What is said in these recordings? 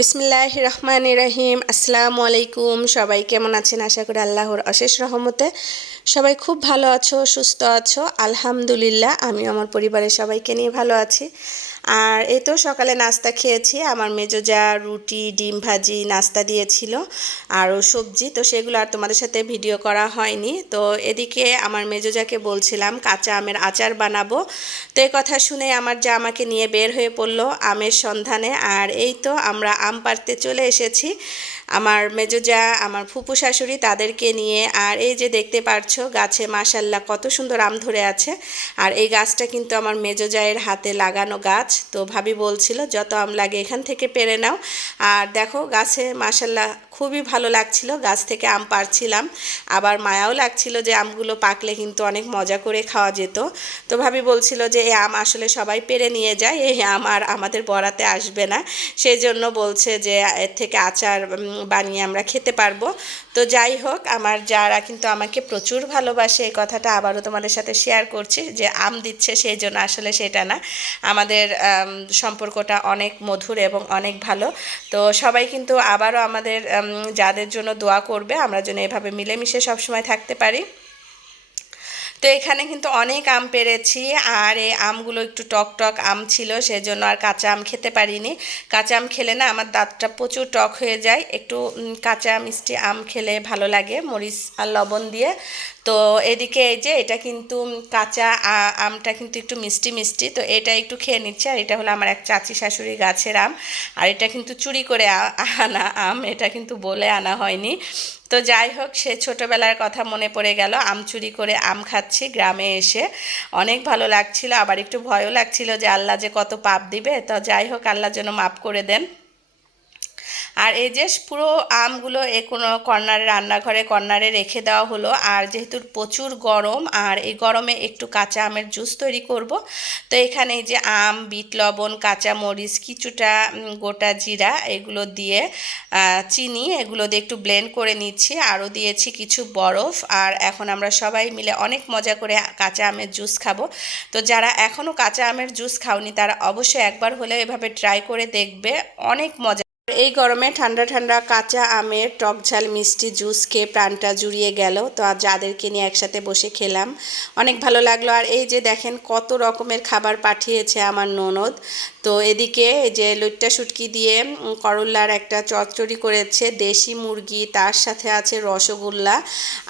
বিসমিল্লাহ রহমান রাহিম। আসসালামু আলাইকুম। সবাই কেমন আছেন? আশা করি আল্লাহর অশেষ রহমতে সবাই খুব ভালো আছো, সুস্থ আছো। আলহামদুলিল্লাহ আমি আমার পরিবারের সবাইকে নিয়ে ভালো আছি। আর এই তো সকালে নাস্তা খেয়েছি। আমার মেজো যা রুটি, ডিম ভাজি নাস্তা দিয়েছিল আরও সবজি, তো সেগুলো আর তোমাদের সাথে ভিডিও করা হয়নি। তো এদিকে আমার মেজো যাকে বলছিলাম, কাঁচা আমের আচার বানাবো। তো এই কথা শুনে আমার যা আমাকে নিয়ে বের হয়ে পড়ল আমের সন্ধানে। আর এই তো আমরা আম পাড়তে চলে এসেছি। আমার মেজো যা, আমার ফুপু শাশুড়ি তাদেরকে নিয়ে, আর এই যে দেখতে পারছ গাছে মাসাল্লাহ কত সুন্দর আম ধরে আছে। আর এই গাছটা কিন্তু আমার মেজো জায়ের হাতে লাগানো গাছ। তো ভাবি বলছিল যত আম লাগে এখান থেকে পেরে নাও। আর দেখো গাছে মাসাল্লাহ খুবই ভালো লাগছিল, গাছ থেকে আম পারছিলাম আবার মায়াও লাগছিল যে আমগুলো পাকলে কিন্তু অনেক মজা করে খাওয়া যেত। তো ভাবি বলছিল যে এই আম আসলে সবাই পেরে নিয়ে যায় এই আম আর আমাদের বরাতে আসবে না। সেই জন্য বলছে যে, এর থেকে আচার বানিয়ে আমরা খেতে পারব। তো যাই হোক, আমার যারা কিন্তু আমাকে প্রচুর ভালোবাসে, এই কথাটা আবারও তোমাদের সাথে শেয়ার করছি যে, আম দিচ্ছে সেই জন্য আসলে সেটা না। আমাদের সম্পর্কটা অনেক মধুর এবং অনেক ভালো। তো সবাই কিন্তু আবারও আমাদের যাদের জন্য দোয়া করবে আমরা যেন এভাবে মিলেমিশে সবসময় থাকতে পারি। তো এখানে কিন্তু অনেক আম পেরেছি আর এই আমগুলো একটু টক টক আম ছিল, সেজন্য আর কাঁচা আম খেতে পারিনি। কাঁচা আম খেলে না আমার দাঁতটা প্রচুর টক হয়ে যায়। একটু কাঁচা মিষ্টি আম খেলে ভালো লাগে, মরিচ আর লবণ দিয়ে। তো এদিকে এই যে এটা কিন্তু কাঁচা আমটা কিন্তু একটু মিষ্টি মিষ্টি। তো এটা একটু খেয়ে নিচ্ছে আর এটা হলো আমার এক চাচি শাশুড়ি গাছের আম। আর এটা কিন্তু চুরি করে আনা আম, এটা কিন্তু বলে আনা হয়নি। তো যাই হোক, সে ছোটোবেলার কথা মনে পড়ে গেল। আম চুরি করে আম খাচ্ছি, গ্রামে এসে। অনেক ভালো লাগছিল, আবার একটু ভয়ও লাগছিল যে আল্লাহ যে কত পাপ দিবে। তো যাই হোক, আল্লাহ যেন মাপ করে দেন। আর এই যে পুরো আমগুলো এ কোনো কর্নারে, রান্নাঘরে কর্নারে রেখে দেওয়া হলো। আর যেহেতু প্রচুর গরম, আর এই গরমে একটু কাঁচা আমের জুস তৈরি করব, তো এখানে এই যে আম, বিট লবণ, কাঁচা মরিচ, কিছুটা গোটা জিরা এগুলো দিয়ে চিনি এগুলো দিয়ে একটু ব্লেন্ড করে নিচ্ছি। আরও দিয়েছি কিছু বরফ। আর এখন আমরা সবাই মিলে অনেক মজা করে কাঁচা আমের জুস খাব। তো যারা এখনও কাঁচা আমের জুস খাওনি, তারা অবশ্যই একবার হলে এভাবে ট্রাই করে দেখবে। অনেক মজা এই গরমে ঠান্ডা ঠান্ডা কাঁচা আমের টক ঝাল, মিষ্টি জুস খেয়ে প্রাণটা জুড়িয়ে গেল। তো আর যাদেরকে নিয়ে একসাথে বসে খেলাম, অনেক ভালো লাগল। আর এই যে দেখেন কত রকমের খাবার পাঠিয়েছে আমার ননদ। তো এদিকে যে লুট্টা শুটকি দিয়ে করল্লার একটা চচ্চড়ি করেছে, দেশি মুরগি, তার সাথে আছে রসগোল্লা,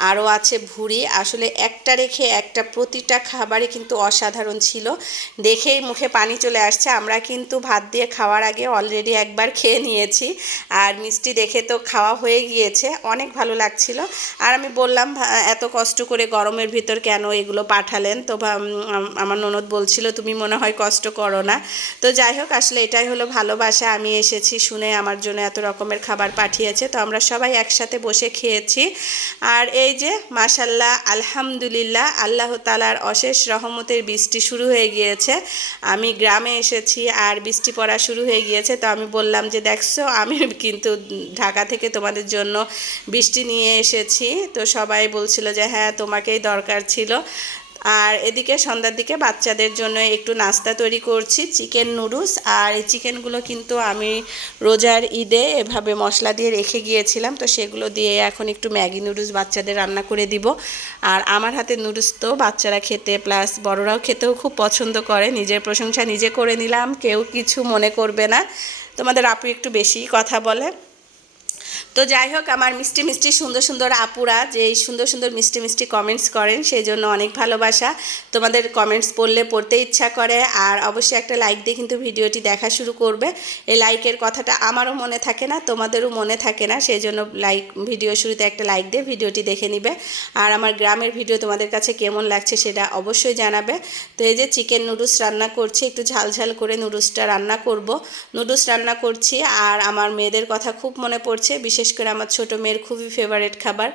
আরও আছে ভুড়ি। আসলে একটা রেখে একটা প্রতিটা খাবারই কিন্তু অসাধারণ ছিল। দেখেই মুখে পানি চলে আসছে। আমরা কিন্তু ভাত দিয়ে খাওয়ার আগে অলরেডি একবার খেয়ে নিয়েছি। আর মিষ্টি দেখে তো খাওয়া হয়ে গিয়েছে। অনেক ভালো লাগছিল। আর আমি বললাম এত কষ্ট করে গরমের ভিতর কেন এগুলো পাঠালেন? তো আমার ননদ বলছিল, তুমি মনে হয় কষ্ট করো না। তো যাই হোক, আসলে এটাই হলো ভালোবাসা। আমি এসেছি শুনে আমার জন্য এত রকমের খাবার পাঠিয়েছে। তো আমরা সবাই একসাথে বসে খেয়েছি। আর এই যে মাসাল্লাহ আলহামদুলিল্লাহ, আল্লাহ তালার অশেষ রহমতের বৃষ্টি শুরু হয়ে গিয়েছে। আমি গ্রামে এসেছি আর বৃষ্টি পড়া শুরু হয়ে গিয়েছে। তো আমি বললাম যে, দেখছ আমি কিন্তু ঢাকা থেকে তোমাদের জন্য বৃষ্টি নিয়ে এসেছি। তো সবাই বলছিল যে হ্যাঁ তোমাকেই দরকার ছিল। আর এদিকে সন্ধ্যার দিকে বাচ্চাদের জন্য একটু নাস্তা তৈরি করছি, চিকেন নুডলস। আর এই চিকেনগুলো কিন্তু আমি রোজার ঈদে এভাবে মশলা দিয়ে রেখে গিয়েছিলাম। তো সেগুলো দিয়ে এখন একটু ম্যাগি নুডলস বাচ্চাদের রান্না করে দিব। আর আমার হাতে নুডলস তো বাচ্চারা খেতে, প্লাস বড়রাও খেতেও খুব পছন্দ করে। নিজের প্রশংসা নিজে করে নিলাম, কেউ কিছু মনে করবে না। তোমাদের আপু একটু বেশি কথা বলে। তো যাই হোক, আমার মিষ্টি মিষ্টি সুন্দর সুন্দর আপুরা, যে এই সুন্দর সুন্দর মিষ্টি মিষ্টি কমেন্টস করেন, সেই জন্য অনেক ভালোবাসা। তোমাদের কমেন্টস পড়লে পড়তে ইচ্ছা করে, আর অবশ্যই একটা লাইক দিয়ে কিন্তু ভিডিওটি দেখা শুরু করবে। এই লাইকের কথাটা আমারও মনে থাকে না, তোমাদেরও মনে থাকে না, সেই জন্য লাইক ভিডিও শুরুতে একটা লাইক দিয়ে ভিডিওটি দেখে নিবে। আর আমার গ্রামের ভিডিও তোমাদের কাছে কেমন লাগছে সেটা অবশ্যই জানাবে। তো এই যে চিকেন নুডলস রান্না করছি, একটু ঝাল ঝাল করে নুডলসটা রান্না করব। নুডলস রান্না করছি, আর আমার মেয়েদের কথা খুব মনে পড়ছে। বিশেষ করে আমার ছোট মেয়ের খুবই ফেভারেট খাবার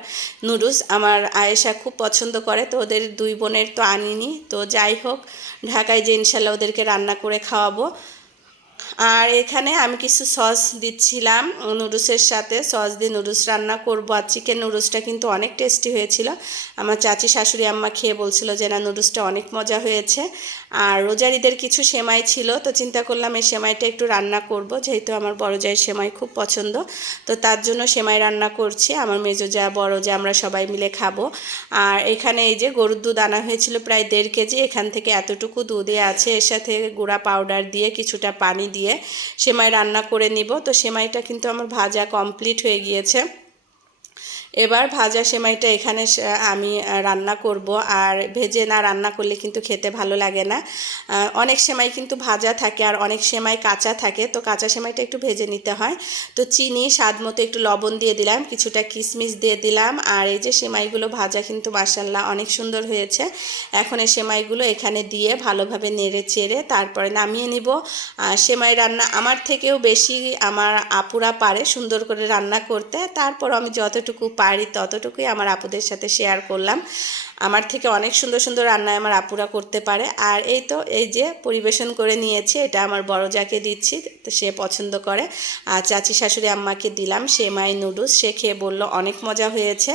নুডলস আমার আয়েশা খুব পছন্দ করে, তো ওদের দুই বোনের তো আনিনি। তো যাই হোক, ঢাকায় যে ইনশাল্লাহ ওদেরকে রান্না করে খাওয়াবো। আর এখানে আমি কিছু সস দিচ্ছিলাম নুডলসের সাথে, সস দিয়ে নুডলস রান্না করব। আর চিকেন নুডলসটা কিন্তু অনেক টেস্টি হয়েছিল। আমার চাচি শাশুড়ি আম্মা খেয়ে বলছিল যে, না, নুডলসটা অনেক মজা হয়েছে। আর রোজার ঈদের কিছু সেমাই ছিল, তো চিন্তা করলাম এই সেমাইটা একটু রান্না করব, যেহেতু আমার বড় জায়ের সেমাই খুব পছন্দ। তো তার জন্য সেমাই রান্না করছি, আমার মেজো যা, বড় যা, আমরা সবাই মিলে খাব। আর এখানে এই যে গরুর দুধ আনা হয়েছিল প্রায় দেড় কেজি, এখান থেকে এতটুকু দুধে আছে। এর সাথে গুঁড়া পাউডার দিয়ে কিছুটা পানি দিয়ে সেমাই রান্না করে নিব। তো সেমাইটা কিন্তু আমার ভাজা কমপ্লিট হয়ে গিয়েছে। এবার ভাজা সেমাইটা এখানে আমি রান্না করব। আর ভেজে না রান্না করলে কিন্তু খেতে ভালো লাগে না। অনেক সেমাই কিন্তু ভাজা থাকে আর অনেক সেমাই কাঁচা থাকে। তো কাঁচা সেমাইটা একটু ভেজে নিতে হয়। তো চিনি, স্বাদ মতো একটু লবণ দিয়ে দিলাম, কিছুটা কিশমিশ দিয়ে দিলাম। আর এই যে সেমাইগুলো ভাজা কিন্তু মাসাল্লাহ অনেক সুন্দর হয়েছে। এখন এই সেমাইগুলো এখানে দিয়ে ভালোভাবে নেড়ে চেড়ে তারপরে নামিয়ে নিব। সেমাই রান্না আমার থেকেও বেশি আমার আপুরা পারে সুন্দর করে রান্না করতে। তারপর আমি যতটুকু পারি ততটুকুই আমার আপুদের সাথে শেয়ার করলাম। আমার থেকে অনেক সুন্দর সুন্দর রান্নায় আমার আপুরা করতে পারে। আর এই তো, এই যে পরিবেশন করে নিয়েছি, এটা আমার বড় যাকে দিচ্ছি, তো সে পছন্দ করে। আর চাচি শাশুড়ি আম্মাকে দিলাম সেমাই নুডলস, সে খেয়ে বলল অনেক মজা হয়েছে।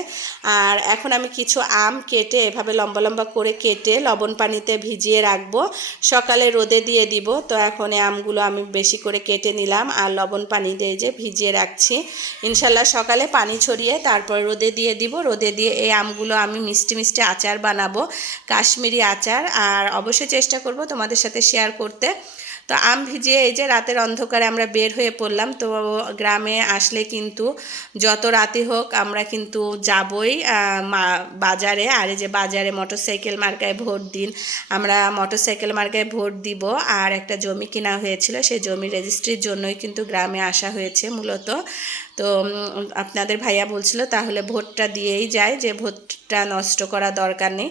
আর এখন আমি কিছু আম কেটে এভাবে লম্বা লম্বা করে কেটে লবণ পানিতে ভিজিয়ে রাখব। সকালে রোদে দিয়ে দিব, তো এখন এই আমগুলো আমি বেশি করে কেটে নিলাম, আর লবণ পানি দিয়ে যে ভিজিয়ে রাখছি। ইনশাল্লাহ সকালে পানি ছড়িয়ে তারপর রোদে দিয়ে দিব। রোদে দিয়ে এই আমগুলো আমি মিষ্টি মিষ্টি আচার বানাবো, কাশ্মীরি আচার, আর অবশ্যই চেষ্টা করব তোমাদের সাথে শেয়ার করতে। তো আম ভিজিয়ে এই যে রাতের অন্ধকারে আমরা বের হয়ে পড়লাম, তো গ্রামে আসলে কিন্তু যত রাতি হোক আমরা কিন্তু যাবই বাজারে। আর এই যে বাজারে মোটরসাইকেল মার্কায় ভোট দিন, আমরা মোটরসাইকেল মার্কায় ভোট দিব। আর একটা জমি কেনা হয়েছিল, সেই জমি রেজিস্ট্রির জন্যই কিন্তু গ্রামে আসা হয়েছে মূলত। তো আপনাদের ভাইয়া বলছিল তাহলে ভোটটা দিয়েই যায় যে ভোটটা নষ্ট করা দরকার নেই।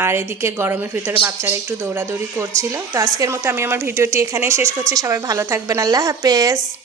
আর এদিকে গরমের ভিতরে বাচ্চারা একটু দৌড়াদৌড়ি করছিল। তো আজকের মতো আমি আমার ভিডিওটি এখানেই শেষ করছি। সবাই ভালো থাকবেন। আল্লাহ হাফেজ।